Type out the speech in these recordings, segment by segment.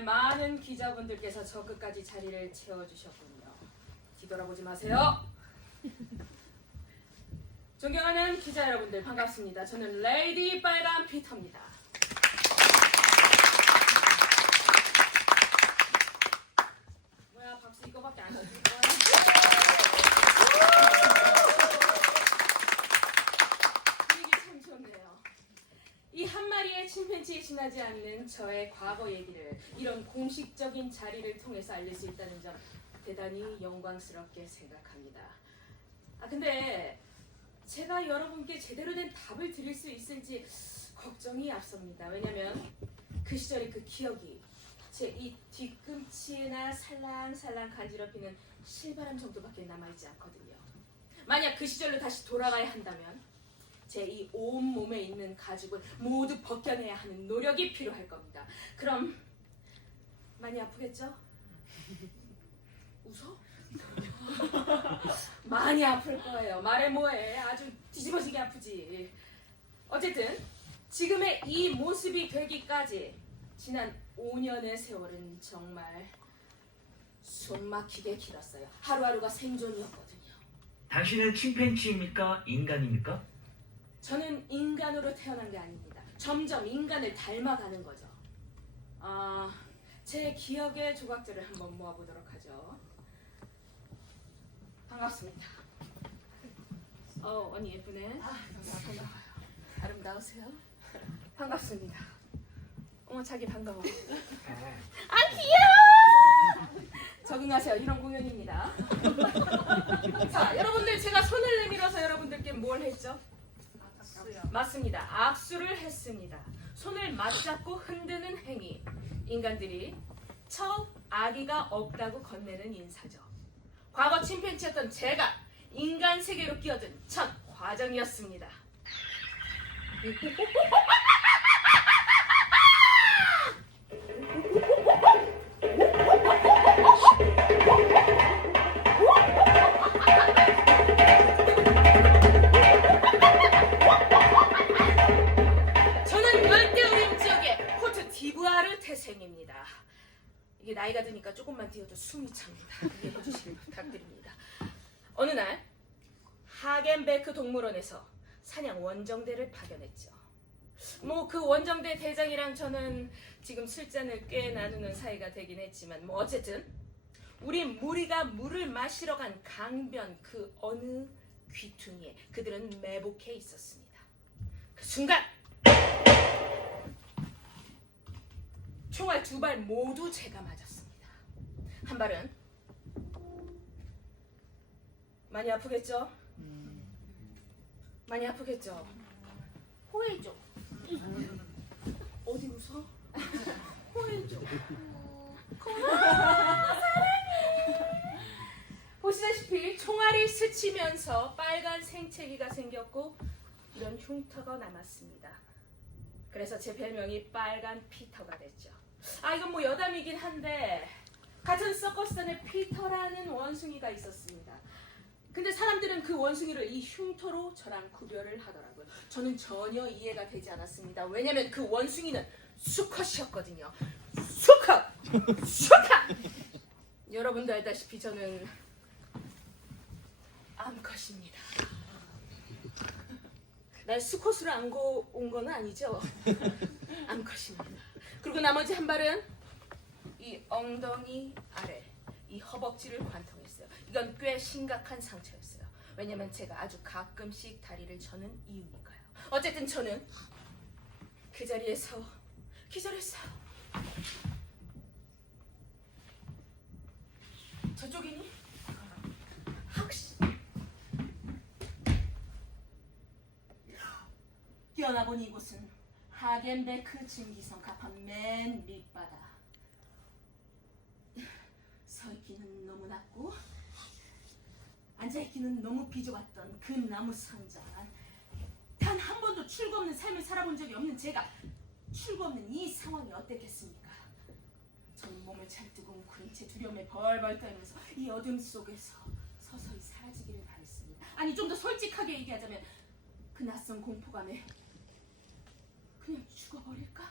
정말 많은 기자분들께서 저 끝까지 자리를 채워주셨군요. 뒤돌아보지 마세요. 존경하는 기자 여러분들 반갑습니다. 저는 레이디 빨간 피터입니다. 뭐야, 박수 이거밖에 안 해줄 거야? 분위기 참 좋네요. 이 한 마리의 침팬지에 지나지 않는 저의 과거 얘기를 이런 공식적인 자리를 통해서 알릴 수 있다는 점 대단히 영광스럽게 생각합니다. 근데 제가 여러분께 제대로 된 답을 드릴 수 있을지 걱정이 앞섭니다. 왜냐면 그 시절의 그 기억이 제 이 뒤꿈치나 살랑살랑 간지럽히는 실바람 정도밖에 남아있지 않거든요. 만약 그 시절로 다시 돌아가야 한다면 제 이 온몸에 있는 가죽을 모두 벗겨내야 하는 노력이 필요할 겁니다. 그럼 많이 아프겠죠? 웃어? 많이 아플 거예요. 말해 뭐해. 아주 뒤집어지게 아프지. 어쨌든 지금의 이 모습이 되기까지 지난 5년의 세월은 정말 숨막히게 길었어요. 하루하루가 생존이었거든요. 당신은 침팬지입니까? 인간입니까? 저는 인간으로 태어난 게 아닙니다. 점점 인간을 닮아가는 거죠. 제 기억의 조각들을 한번 모아보도록 하죠. 반갑습니다. 언니 예쁘네. 반가워요. 아름다우세요. 반갑습니다. 어머, 자기 반가워. 귀여워! 적응하세요. 이런 공연입니다. 자, 여러분들 제가 손을 내밀어서 여러분들께 뭘 했죠? 맞습니다. 악수를 했습니다. 손을 맞잡고 흔드는 행위. 인간들이 첫 아기가 없다고 건네는 인사죠. 과거 침팬지였던 제가 인간 세계로 끼어든 첫 과정이었습니다. 저는 열대우림 지역의 코트 디부아르 태생입니다. 이게 나이가 드니까 조금만 뛰어도 숨이 찹니다. 이해해 주시길 부탁드립니다. 어느 날 하겐베크 동물원에서 사냥 원정대를 파견했죠. 그 원정대 대장이랑 저는 지금 술잔을 꽤 나누는 사이가 되긴 했지만 어쨌든 우리 무리가 물을 마시러 간 강변 그 어느 귀퉁이에 그들은 매복해 있었습니다. 그 순간 총알 2발 모두 제가 맞았습니다. 한 발은 많이 아프겠죠? 많이 아프겠죠? 호해줘. 어디 웃어? 호해줘. 보시다시피 총알이 스치면서 빨간 생채기가 생겼고 이런 흉터가 남았습니다. 그래서 제 별명이 빨간 피터가 됐죠. 이건 여담이긴 한데 같은 서커스단에 피터라는 원숭이가 있었습니다. 근데 사람들은 그 원숭이를 이 흉터로 저랑 구별을 하더라고요. 저는 전혀 이해가 되지 않았습니다. 왜냐면 그 원숭이는 수컷이었거든요. 수컷! 여러분도 알다시피 저는 암컷입니다. 날 수컷으로 안고 온 건 아니죠? 암컷입니다. 그리고 나머지 한 발은 이 엉덩이 아래, 이 허벅지를 관통했어요. 이건 꽤 심각한 상처였어요. 왜냐면 제가 아주 가끔씩 다리를 저는 이유니까요. 어쨌든 저는 그 자리에서 기절했어요. 저쪽이니? 학시. 뛰어나보니 이곳은 하겐베크 증기성 가판 맨 밑바다. 서있기는 너무 낮고 앉아있기는 너무 비좁았던 그 나무 상자. 단 한 번도 출구 없는 삶을 살아본 적이 없는 제가 출구 없는 이 상황이 어땠겠습니까? 저는 몸을 찰뜨고 웅크린 채 두려움에 벌벌 떨면서 이 어둠 속에서 서서히 사라지기를 바랬습니다. 아니, 좀 더 솔직하게 얘기하자면 그 낯선 공포감에 그냥 죽어버릴까?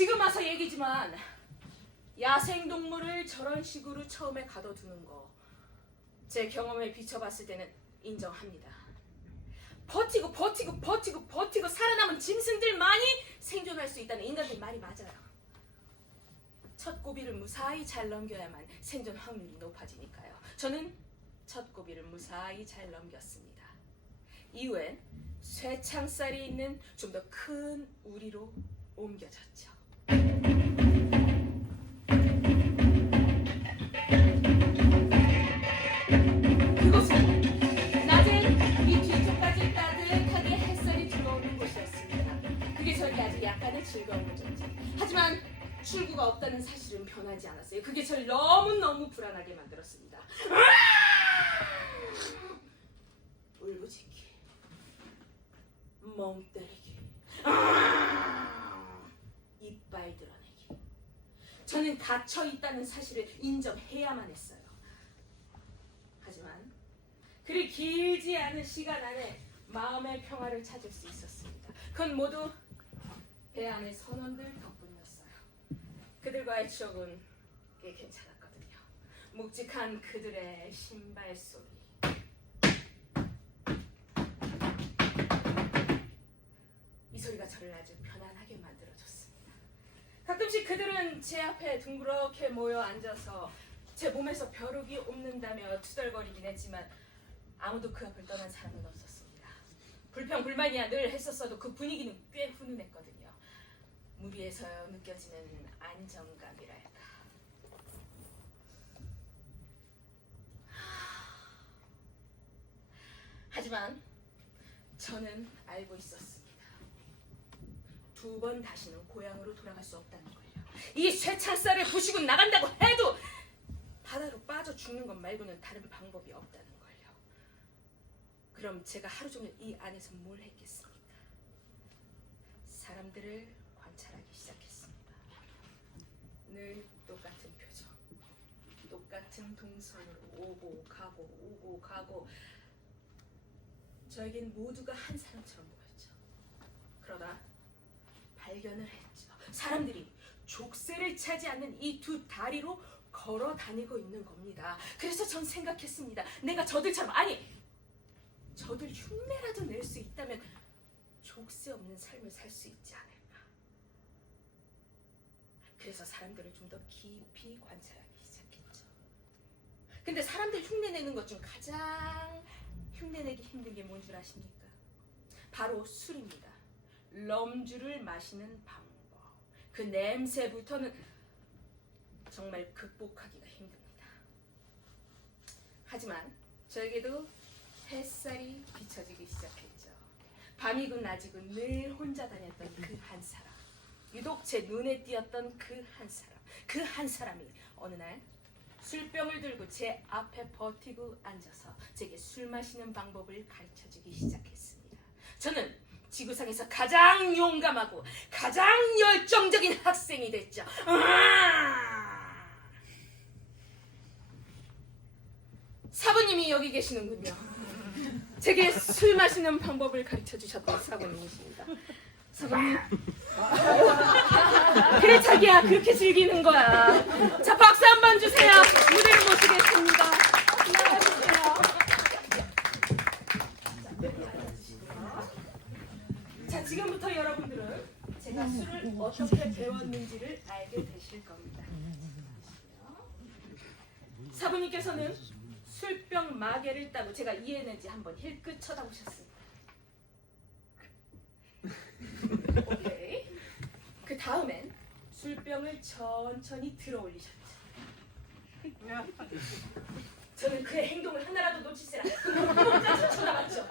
지금 와서 얘기지만 야생동물을 저런 식으로 처음에 가둬두는 거 제 경험에 비춰봤을 때는 인정합니다. 버티고 살아남은 짐승들만이 생존할 수 있다는 인간들 말이 맞아요. 첫 고비를 무사히 잘 넘겨야만 생존 확률이 높아지니까요. 저는 첫 고비를 무사히 잘 넘겼습니다. 이후엔 쇠창살이 있는 좀 더 큰 우리로 옮겨졌죠. 그곳은 낮엔 이 뒤쪽까지 따뜻하게 햇살이 들어오는 곳이었습니다. 그게 저에게 아주 약간의 즐거움을 줬지. 하지만 출구가 없다는 사실은 변하지 않았어요. 그게 저를 너무너무 불안하게 만들었습니다. 울부짖기, 멍 때리기, 이빨 드러내기. 저는 갇혀 있다는 사실을 인정해야만 했어요. 하지만 그리 길지 않은 시간 안에 마음의 평화를 찾을 수 있었습니다. 그건 모두 배 안의 선원들 덕분이었어요. 그들과의 추억은 꽤 괜찮았거든요. 묵직한 그들의 신발 소리, 이 소리가 저를 아주 편안하게 만들어줬습니다. 가끔씩 그들은 제 앞에 둥그렇게 모여 앉아서 제 몸에서 벼룩이 옵는다며 투덜거리긴 했지만 아무도 그 앞을 떠난 사람은 없었습니다. 불평불만이야 늘 했었어도 그 분위기는 꽤 훈훈했거든요. 무리에서 느껴지는 안정감이랄까. 하지만 저는 알고 있었습니다. 2번 다시는 고향으로 돌아갈 수 없다는 걸요. 이 쇠창살을 부시고 나간다고 해도 바다로 빠져 죽는 것 말고는 다른 방법이 없다는 걸요. 그럼 제가 하루 종일 이 안에서 뭘 했겠습니까? 사람들을 관찰하기 시작했습니다. 늘 똑같은 표정, 똑같은 동선으로 오고 가고 저에겐 모두가 한 사람처럼 보였죠. 그러다 발견을 했죠. 사람들이 족쇄를 차지 않는 이 2 다리로 걸어 다니고 있는 겁니다. 그래서 전 생각했습니다. 내가 저들처럼, 아니 저들 흉내라도 낼 수 있다면 족쇄 없는 삶을 살 수 있지 않을까. 그래서 사람들을 좀 더 깊이 관찰하기 시작했죠. 근데 사람들 흉내내는 것 중 가장 흉내내기 힘든 게 뭔 줄 아십니까? 바로 술입니다. 럼주를 마시는 방법. 그 냄새부터는 정말 극복하기가 힘듭니다. 하지만 저에게도 햇살이 비춰지기 시작했죠. 밤이고 낮이고 늘 혼자 다녔던 그 한 사람, 유독 제 눈에 띄었던 그 한 사람, 그 한 사람이 어느 날 술병을 들고 제 앞에 버티고 앉아서 제게 술 마시는 방법을 가르쳐주기 시작했습니다. 저는 지구상에서 가장 용감하고 가장 열정적인 학생이 됐죠. 사부님이 여기 계시는군요. 제게 술 마시는 방법을 가르쳐주셨던 사부님이십니다. 사부님. 그래 자기야, 그렇게 즐기는 거야. 자, 박수 한번 주세요. 무대를 모시겠습니다. 나와주세요. 자, 지금부터 여러분들은 제가 술을 어떻게 배웠는지를 알게 되실 겁니다. 사부님께서는 술병 마개를 따고 제가 이해했는지 한번 힐끗 쳐다보셨습니다. 오케이. 그 다음엔 술병을 천천히 들어 올리셨죠. 저는 그의 행동을 하나라도 놓치지 않고 끝까지 쳐다봤죠.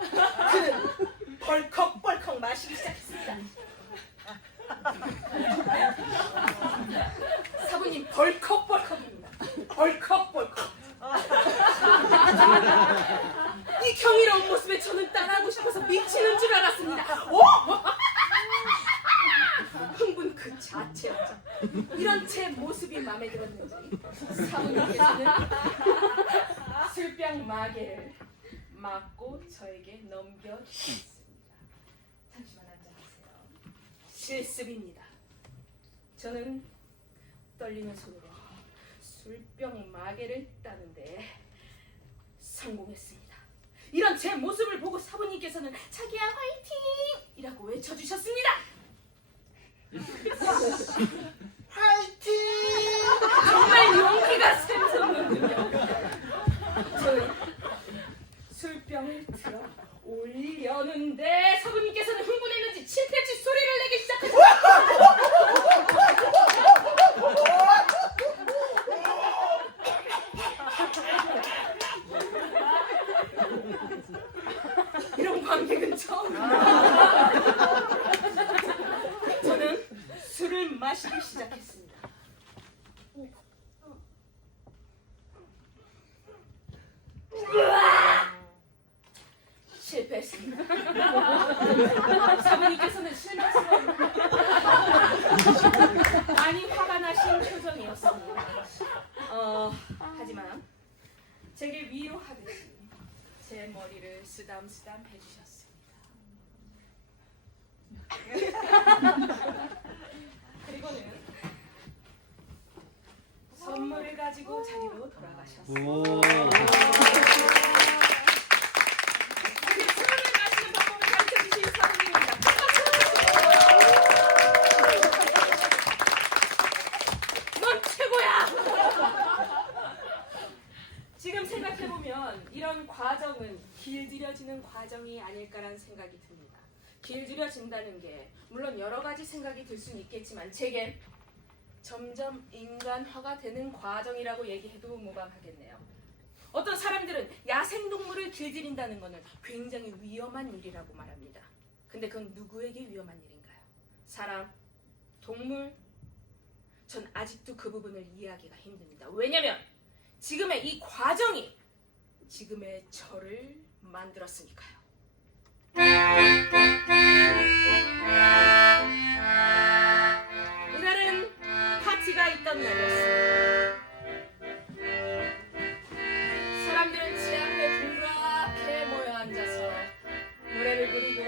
그는 벌컥벌컥 마시기 시작했습니다. 사부님 벌컥벌컥입니다. 벌컥벌컥. 이 경이로운 모습에 저는 따라하고 싶어서 미치는 줄 알았습니다. 오! 흥분 그 자체였죠. 이런 제 모습이 마음에 들었는지 사부님께서는 술병 마개를 맞고 저에게 넘겨주셨습니다. 잠시만 앉아주세요. 실습입니다. 저는 떨리는 손으로 술병 마개를 따는데 성공했습니다. 이런 제 모습을 보고 사부님께서는 자기야 화이팅! 이라고 외쳐주셨습니다. 화이팅! 정말 용기가 샘솟는군요. 저는 술병을 들어 올려는데 사부님께서는 흥분했는지 침팬지 소리를 내기 시작하셨습니다. 이런 관객은 처음입니다. 저는 술을 마시기 시작했습니다. 실패했습니다. 사모님께서는 실망스러운 많이 화가 나신 표정이었습니다. 하지만 제게 위로하듯이 제 머리를 쓰담쓰담 해주셨습니다. 그리고는 선물을 가지고 자리로 돌아가셨습니다. 넌 최고야! 지금 생각해보면 이런 과정은 길들여지는 과정이 아닐까라는 생각이 듭니다. 길들여진다는 게 물론 여러 가지 생각이 들 수는 있겠지만 제겐 점점 인간화가 되는 과정이라고 얘기해도 무방하겠네요. 어떤 사람들은 야생동물을 길들인다는 것은 굉장히 위험한 일이라고 말합니다. 근데 그건 누구에게 위험한 일인가요? 사람? 동물? 전 아직도 그 부분을 이해하기가 힘듭니다. 왜냐면 지금의 이 과정이 지금의 저를 만들었으니까요. 이날은 파티가 있던 날이었습니다. 사람들은 제 앞에 동그랗게 모여 앉아서 노래를 부르고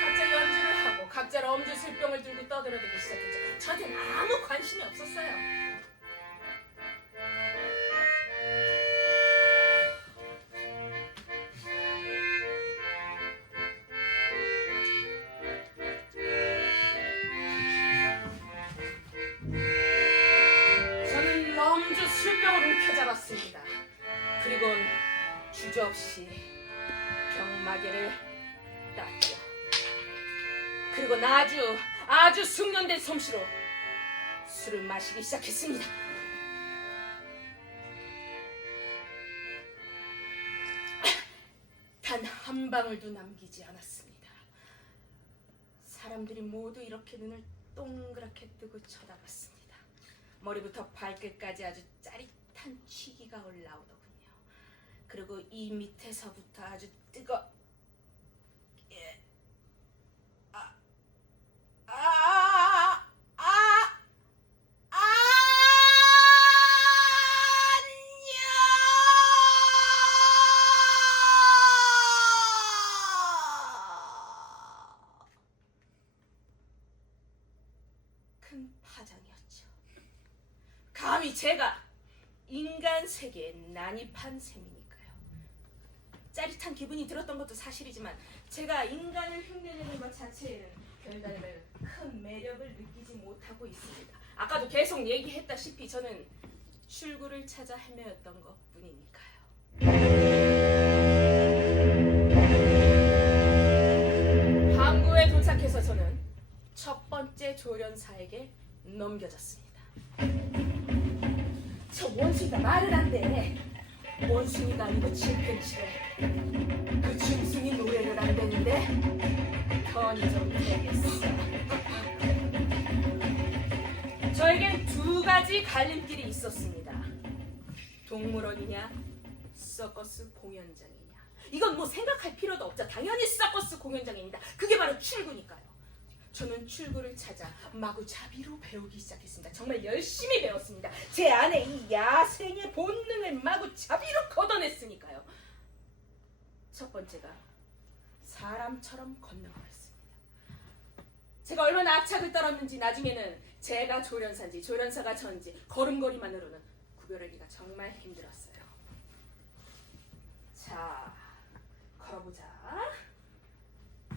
각자 연주를 하고 각자 엄주 술병을 들고 떠들어대기 시작했죠. 저한테는 아무 관심이 없었어요. 저는 엄주 술병을 움켜잡았습니다. 그리곤 주저없이 병마개를 땄죠. 그리고 아주 숙련된 솜씨로 술을 마시기 시작했습니다. 단 한 방울도 남기지 않았습니다. 사람들이 모두 이렇게 눈을 동그랗게 뜨고 쳐다봤습니다. 머리부터 발끝까지 아주 짜릿한 취기가 올라오더군요. 그리고 이 밑에서부터 아주 큰 파장이었죠. 감히 제가 인간 세계에 난입한 셈이니까요. 짜릿한 기분이 들었던 것도 사실이지만 제가 인간을 흉내내는 것 자체에는 별다른 큰 매력을 느끼지 못하고 있습니다. 아까도 계속 얘기했다시피 저는 출구를 찾아 헤매었던 것뿐이니까요. 항구에 도착해서 저는 첫 번째 조련사에게 넘겨졌습니다. 저 원숭이가 말을 안 돼. 원숭이가 아니고 침팬지래. 그 짐승이 노래를 안 되는데 턴이 좀 되겠어. 저에겐 두 가지 갈림길이 있었습니다. 동물원이냐 서커스 공연장이냐. 이건 뭐 생각할 필요도 없죠. 당연히 서커스 공연장입니다. 그게 바로 출구니까요. 저는 출구를 찾아 마구잡이로 배우기 시작했습니다. 정말 열심히 배웠습니다. 제 안에 이 야생의 본능을 마구잡이로 걷어냈으니까요. 첫 번째가 사람처럼 걷는 거였습니다. 제가 얼마나 악착을 떨었는지 나중에는 제가 조련사인지 조련사가 전지 걸음걸이만으로는 구별하기가 정말 힘들었어요. 자, 걸어보자.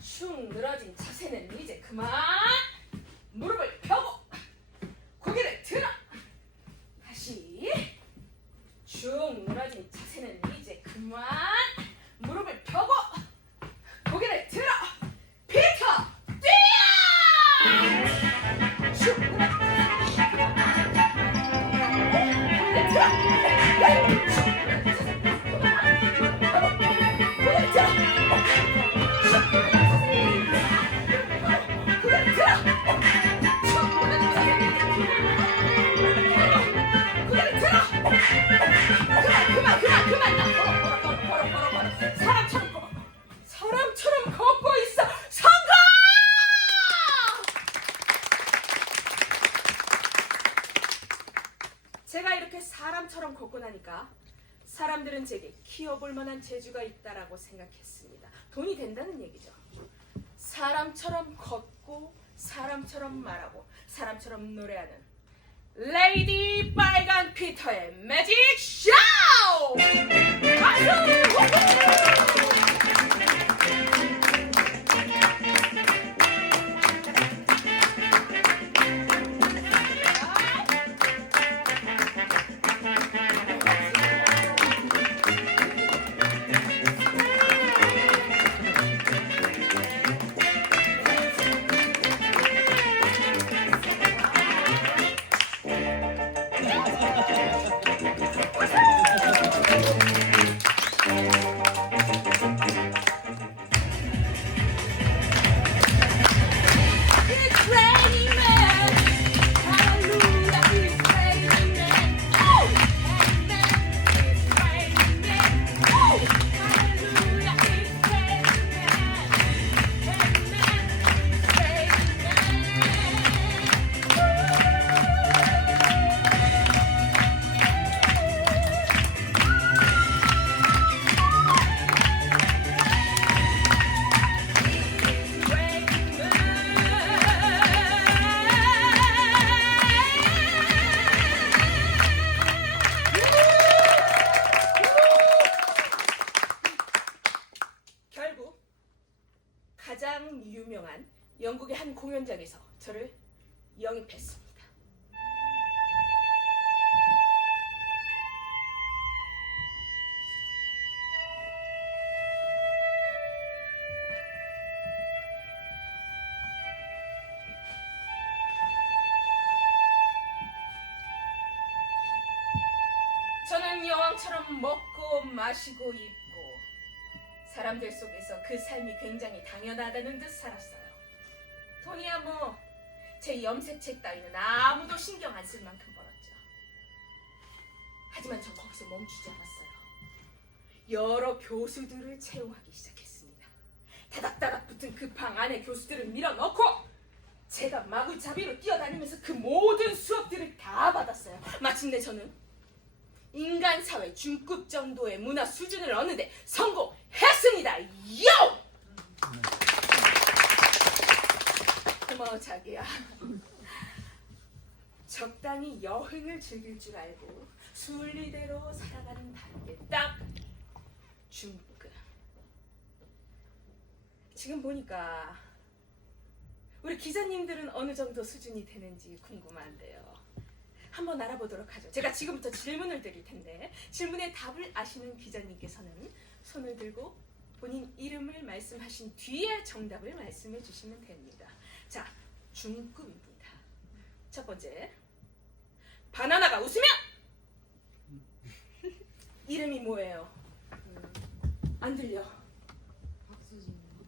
축 늘어진 자세는 이제 그만. 무릎을 펴고 고개를 들어. 다시. 축 늘어진 자세는 이제 그만. 무릎을 펴고 고개를 들어. 피터 뛰어! 축 늘어진 고개를 들어. 고개를 들어. 그만 걸어. 사람처럼 걷고 있어. 성공! 제가 이렇게 사람처럼 걷고 나니까 사람들은 제게 키워볼 만한 재주가 있다라고 생각했습니다. 돈이 된다는 얘기죠. 사람처럼 걷고 사람처럼 말하고 사람처럼 노래하는 레이디 빨간 피터의 매직 쇼! 결국 가장 유명한 영국의 한 공연장에서 저를 영입했습니다. 저는 여왕처럼 먹고 마시고 입고 사람들 속에서 그 삶이 굉장히 당연하다는 듯 살았어요. 돈이야 뭐 제 염색책 따위는 아무도 신경 안 쓸 만큼 벌었죠. 하지만 전 거기서 멈추지 않았어요. 여러 교수들을 채용하기 시작했습니다. 다닥다닥 붙은 그 방 안에 교수들을 밀어넣고 제가 마구잡이로 뛰어다니면서 그 모든 수업들을 다 받았어요. 마침내 저는 인간 사회 중급 정도의 문화 수준을 얻는데 성공했습니다. 요! 고마워 자기야. 적당히 여행을 즐길 줄 알고 순리대로 살아가는 단계 딱 중급. 지금 보니까 우리 기자님들은 어느 정도 수준이 되는지 궁금한데요. 한번 알아보도록 하죠. 제가 지금부터 질문을 드릴 텐데 질문에 답을 아시는 기자님께서는 손을 들고 본인 이름을 말씀하신 뒤에 정답을 말씀해 주시면 됩니다. 자, 중급입니다. 첫 번째, 바나나가 웃으면 이름이 뭐예요? 안 들려.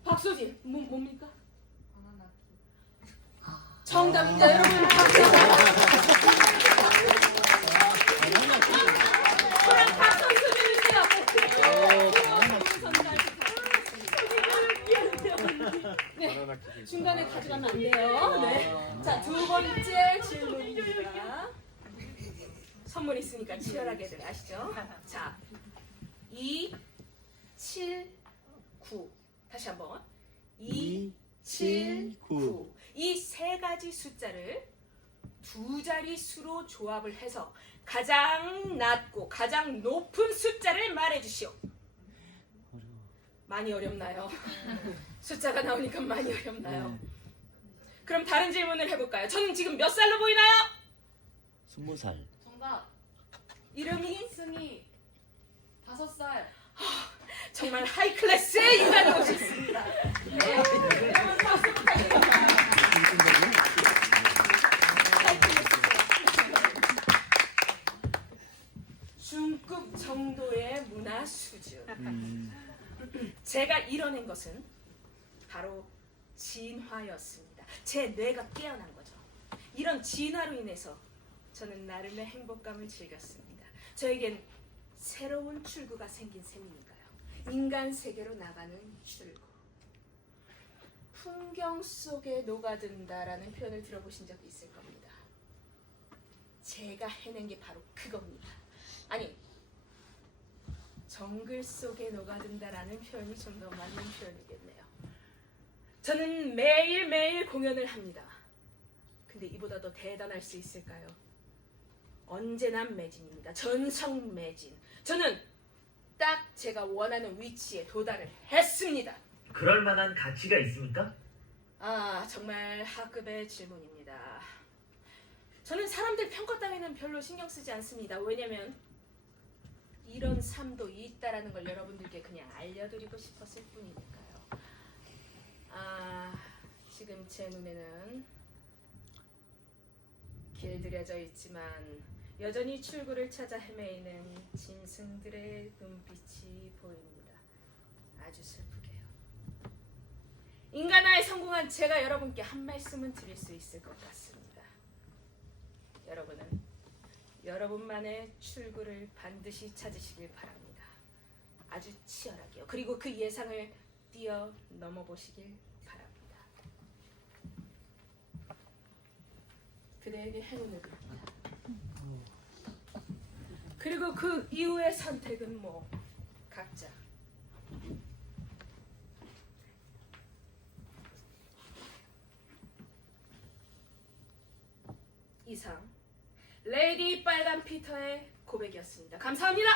박소진. 뭡니까? 정답입니다, 여러분. 네, 중간에 가져가면 안 돼요. 네. 자, 두 번째 질문입니다. 선물 있으니까 치열하게 아시죠? 자, 2, 7, 9. 다시 한번. 2, 7, 9. 이 세 가지 숫자를 두 자릿수로 조합을 해서 가장 낮고 가장 높은 숫자를 말해주시오. 많이 어렵나요? 숫자가 나오니까 많이 어렵나요? 그럼 다른 질문을 해볼까요? 저는 지금 몇 살로 보이나요? 20살. 정답. 이름이 승희 5살. 정말 하이 클래스의 인간이 오셨습니다. 네, 여러분 박수 부탁드립니다. 하이 클래스죠. 중급 정도의 문화 수준. 제가 이뤄낸 것은 바로 진화였습니다. 제 뇌가 깨어난 거죠. 이런 진화로 인해서 저는 나름의 행복감을 즐겼습니다. 저에겐 새로운 출구가 생긴 셈이니까요. 인간 세계로 나가는 출구. 풍경 속에 녹아든다라는 표현을 들어보신 적이 있을 겁니다. 제가 해낸 게 바로 그겁니다. 아니, 정글 속에 녹아든다라는 표현이 좀 더 맞는 표현이겠네요. 저는 매일매일 공연을 합니다. 근데 이보다 더 대단할 수 있을까요? 언제나 매진입니다. 전성 매진. 저는 딱 제가 원하는 위치에 도달을 했습니다. 그럴 만한 가치가 있습니까? 아, 정말 하급의 질문입니다. 저는 사람들 평가 따위는 별로 신경 쓰지 않습니다. 왜냐면 이런 삶도 있다라는 걸 여러분들께 그냥 알려드리고 싶었을 뿐이니까요. 아, 지금 제 눈에는 길들여져 있지만 여전히 출구를 찾아 헤매이는 짐승들의 눈빛이 보입니다. 아주 슬프게요. 인간화에 성공한 제가 여러분께 한 말씀은 드릴 수 있을 것 같습니다. 여러분은 여러분만의 출구를 반드시 찾으시길 바랍니다. 아주 치열하게요. 그리고 그 예상을 뛰어넘어 보시길 바랍니다. 그대에게 행운을 빕니다. 그리고 그 이후의 선택은 뭐 각자. 이상 레이디 빨간 피터의 고백이었습니다. 감사합니다.